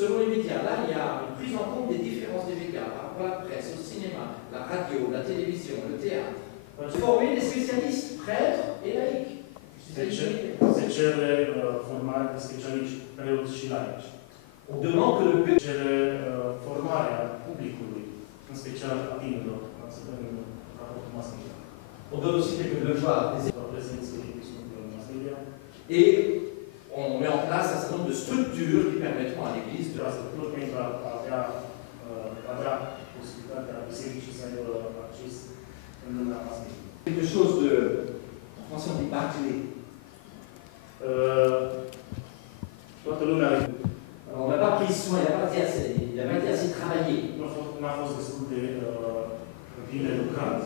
selon les médias. Là, il y a une prise en compte des différences des médias par rapport à la presse, au cinéma, la radio, la télévision, le théâtre. Former des spécialistes, prêtres et laïcs. Se cere formarea de specialiști, preoți și laici. On demande que le public Cere formarea publicului, în special a tinerilor, în raportul mass media. On donne aussi quelques devoirs. Prezenți episcopului mass media. Et on met en place un certain nombre de structures qui permettront à l'Église de... Pentru a avea posibilitatea bisericii să aibă acces în lumea mass media. Quelque chose de... En français on dit bâclé. Toată lumea On n'a pas pris soin, il n'a pas été assez travaillé. nu a fost destul de bine lucrat.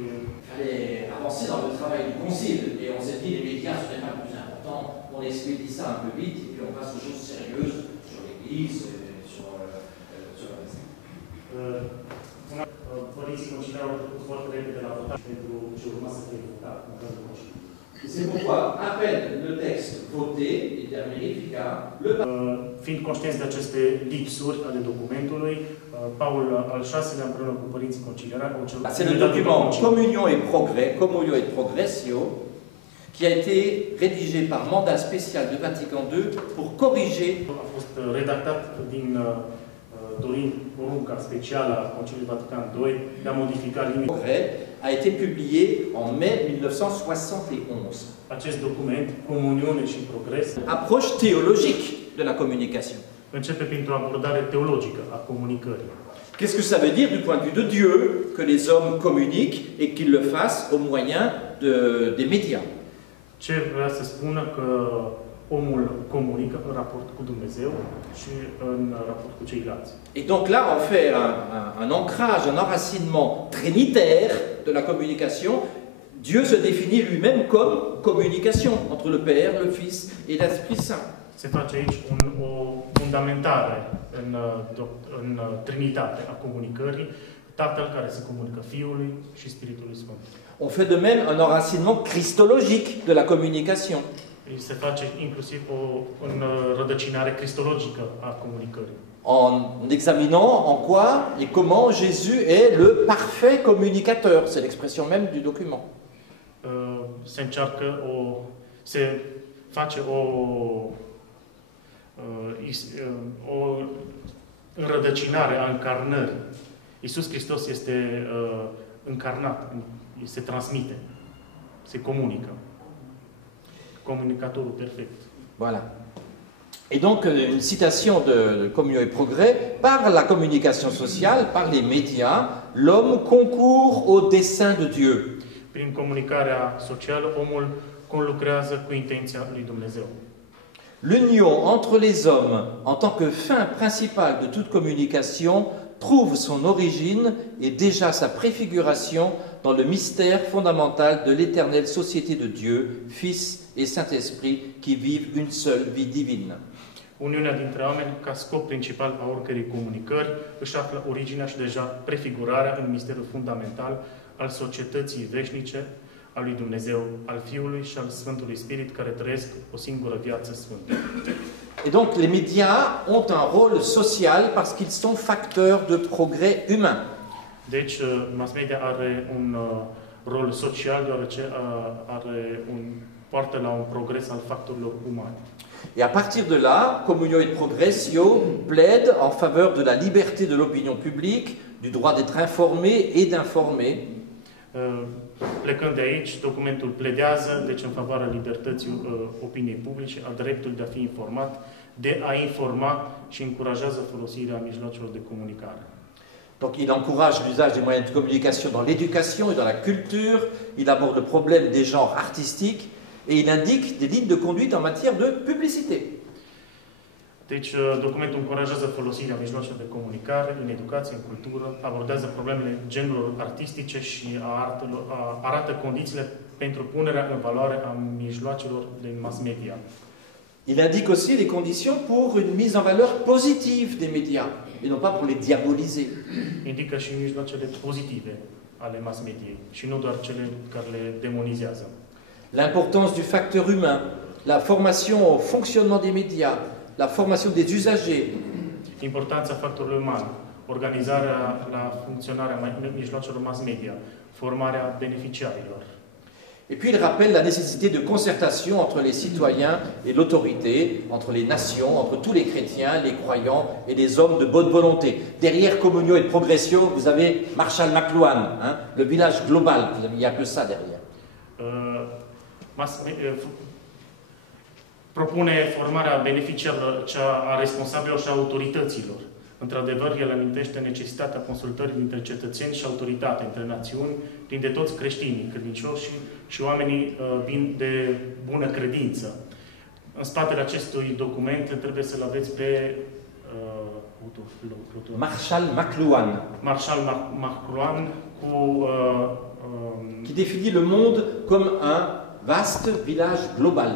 Il fallait avancer dans le travail du concile. Et on s'est dit, les médias, ce n'est pas le plus important. On expédie ça un peu vite et puis on passe aux choses sérieuses sur l'Église, sur le reste. Părinții conciliari au trecut foarte repede la votare pentru ce urma să fie votat în cazul conciliului. C'est pourquoi, à peine le texte voté et terminé, Fiind conștienți de aceste lipsuri ale documentului, Paul al VI-lea împreună cu părinții conciliari au cerut... C'est le document Communion et Progressio, qui a été rédigé par mandat spécial de Vatican II pour corriger. A fost redactat din dorind porunca specială a Conciliului Vatican II de a modifica limita. A été publié en mai 1971. Acest document, Comuniune și Progres, approche théologique de la communication. Începe printr-o abordare teologică a comunicării. Qu'est-ce que ça veut dire du point de vue de Dieu que les hommes communiquent et qu'ils le fassent au moyen des médias? Ce vrea să spună că omul comunică în raport cu Dumnezeu și în raport cu ceilalți. Et donc là, on fait un ancrage, un enracinement trinitaire de la communication. Dieu se définit lui-même comme communication entre le Père, le Fils et l'Esprit Saint. Se face aici o fundamentare în Trinitate a comunicării, Tatăl care se comunică Fiului și Spiritului Sfânt. On fait de même un enracinement christologique de la communication. Se face inclusiv o înrădăcinare cristologică a comunicării. En examinant en quoi et comment Jésus est le parfait communicateur. C'est l'expression même du document. Se face o înrădăcinare a încarnării. Iisus Hristos este încarnat, se transmite, se comunică. Comunicatorul perfect. Voilà. Et donc, une citation de Communion et Progrès, par la communication sociale, par les médias, l'homme concourt au dessein de Dieu. Prin comunicarea socială, omul conlucrează cu intenția lui Dumnezeu. L'union entre les hommes, en tant que fin principale de toute communication, trouve son origine et déjà sa préfiguration dans le mystère fondamental de l'éternelle société de Dieu, Fils et Saint-Esprit, qui vivent une seule vie divine. Uniunea dintre oameni, ca scop principal a oricărei comunicări, își află originea și deja prefigurarea în misterul fundamental al societății veșnice a lui Dumnezeu, al Fiului și al Sfântului Spirit, care trăiesc o singură viață sfântă. Et donc les médias ont un rôle social parce qu'ils sont facteurs de progrès humain. Deci, mass media are un rol social, deoarece poartă la un progres al factorilor umani. Et à partir de là, Communion et Progressio plaide en faveur de la liberté de l'opinion publique, du droit d'être informé et d'informer. Plecând de aici, documentul pledează, deci în favoarea libertății opiniei publice, a dreptului de a fi informat, de a informa și încurajează folosirea mijloacelor de comunicare. Donc il encourage l'usage des moyens de communication dans l'éducation et dans la culture, il aborde le problème des genres artistiques et il indique des lignes de conduite en matière de publicité. Deci, documentul încurajează folosirea mijloacelor de comunicare în educație, în cultură, abordează problemele genurilor artistice și arată condițiile pentru punerea în valoare a mijloacelor din mass media. Il indique aussi les conditions pour une mise en valeur positive des médias, et non pas pour les diaboliser. Indică și mijloacele pozitive ale mass mediei, și nu doar cele care le demonizează. L'importance du facteur humain, la formation au fonctionnement des médias, la formation des usagers, importanța factorului uman, organizarea la funcționarea mijloacelor mass media, formarea beneficiarilor. Et puis il rappelle la nécessité de concertation entre les citoyens et l'autorité, entre les nations, entre tous les chrétiens, les croyants et les hommes de bonne volonté. Derrière Communio et Progressio, vous avez Marshall McLuhan, hein, le village global, il n'y a que ça derrière. Propune formarea beneficiarilor, cea a responsabililor și a autorităților. Într-adevăr, el amintește necesitatea consultării dintre cetățeni și autoritate, între națiuni, printre toți creștinii, credincioși și oamenii de bună credință. În spatele acestui document trebuie să-l aveți pe Marshall McLuhan. Marshall McLuhan cu qui définit le monde comme un vaste village global.